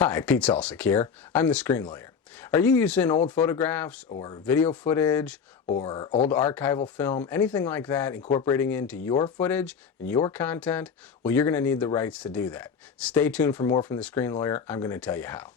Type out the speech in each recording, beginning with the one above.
Hi, Pete Sokol here. I'm the screen lawyer. Are you using old photographs or video footage or old archival film, anything like that, incorporating into your footage and your content? Well, you're going to need the rights to do that. Stay tuned for more from the screen lawyer. I'm going to tell you how.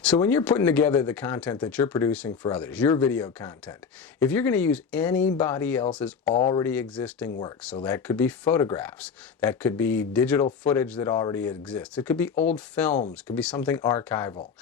So when you're putting together the content that you're producing for others, your video content, if you're going to use anybody else's already existing work, so that could be photographs, that could be digital footage that already exists, it could be old films, it could be something archival.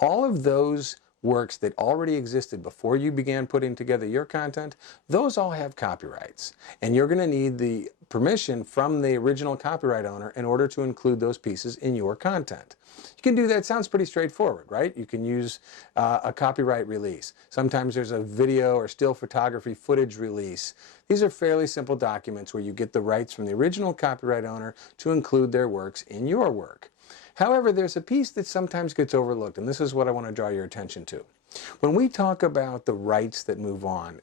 All of those works that already existed before you began putting together your content, those all have copyrights. And you're going to need the permission from the original copyright owner in order to include those pieces in your content. You can do that. Sounds pretty straightforward, right? You can use a copyright release. Sometimes there's a video or still photography footage release. These are fairly simple documents where you get the rights from the original copyright owner to include their works in your work. However, there's a piece that sometimes gets overlooked, and this is what I want to draw your attention to. When we talk about the rights that move on,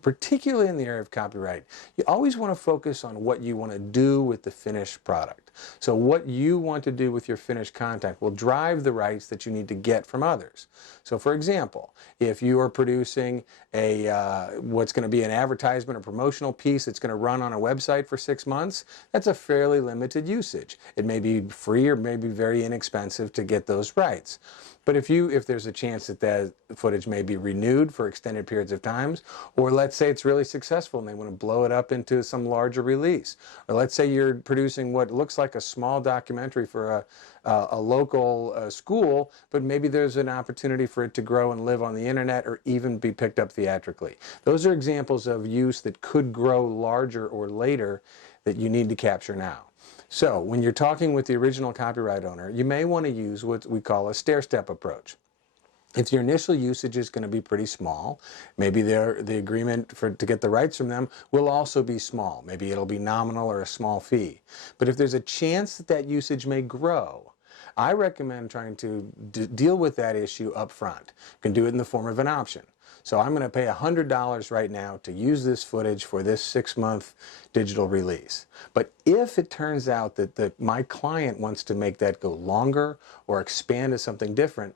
particularly in the area of copyright, you always want to focus on what you want to do with the finished product. So what you want to do with your finished content will drive the rights that you need to get from others. So for example, if you are producing what's going to be an advertisement or promotional piece that's going to run on a website for 6 months, that's a fairly limited usage. It may be free or may be very inexpensive to get those rights. But if there's a chance that that footage may be renewed for extended periods of times, or let's say it's really successful and they want to blow it up into some larger release, or let's say you're producing what looks like a small documentary for a local school, but maybe there's an opportunity for it to grow and live on the internet or even be picked up theatrically. Those are examples of use that could grow larger or later that you need to capture now. So when you're talking with the original copyright owner, you may want to use what we call a stair-step approach. If your initial usage is going to be pretty small, maybe the agreement to get the rights from them will also be small. Maybe it'll be nominal or a small fee. But if there's a chance that that usage may grow, I recommend trying to deal with that issue up front. You can do it in the form of an option. So I'm going to pay $100 right now to use this footage for this 6-month digital release. But if it turns out that my client wants to make that go longer or expand to something different,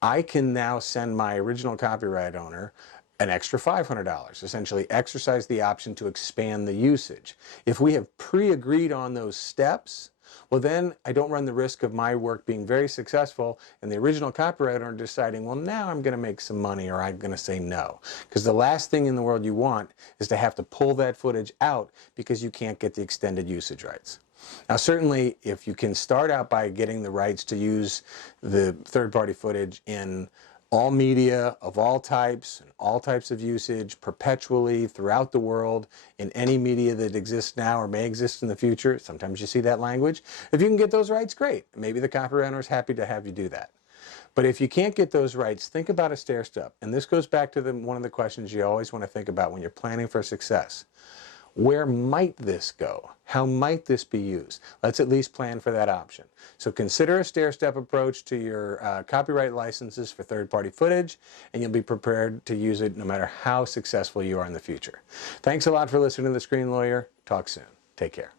I can now send my original copyright owner an extra $500, essentially exercise the option to expand the usage. If we have pre-agreed on those steps, well then I don't run the risk of my work being very successful and the original copyright owner deciding, well now I'm going to make some money or I'm going to say no. Because the last thing in the world you want is to have to pull that footage out because you can't get the extended usage rights. Now certainly if you can start out by getting the rights to use the third-party footage in all media of all types and all types of usage perpetually throughout the world in any media that exists now or may exist in the future. Sometimes you see that language. If you can get those rights, great. Maybe the copyright owner is happy to have you do that. But if you can't get those rights, think about a stair step. And this goes back to one of the questions you always want to think about when you're planning for success. Where might this go? How might this be used? Let's at least plan for that option. So consider a stair-step approach to your copyright licenses for third-party footage, and you'll be prepared to use it no matter how successful you are in the future. Thanks a lot for listening to The Screen Lawyer. Talk soon. Take care.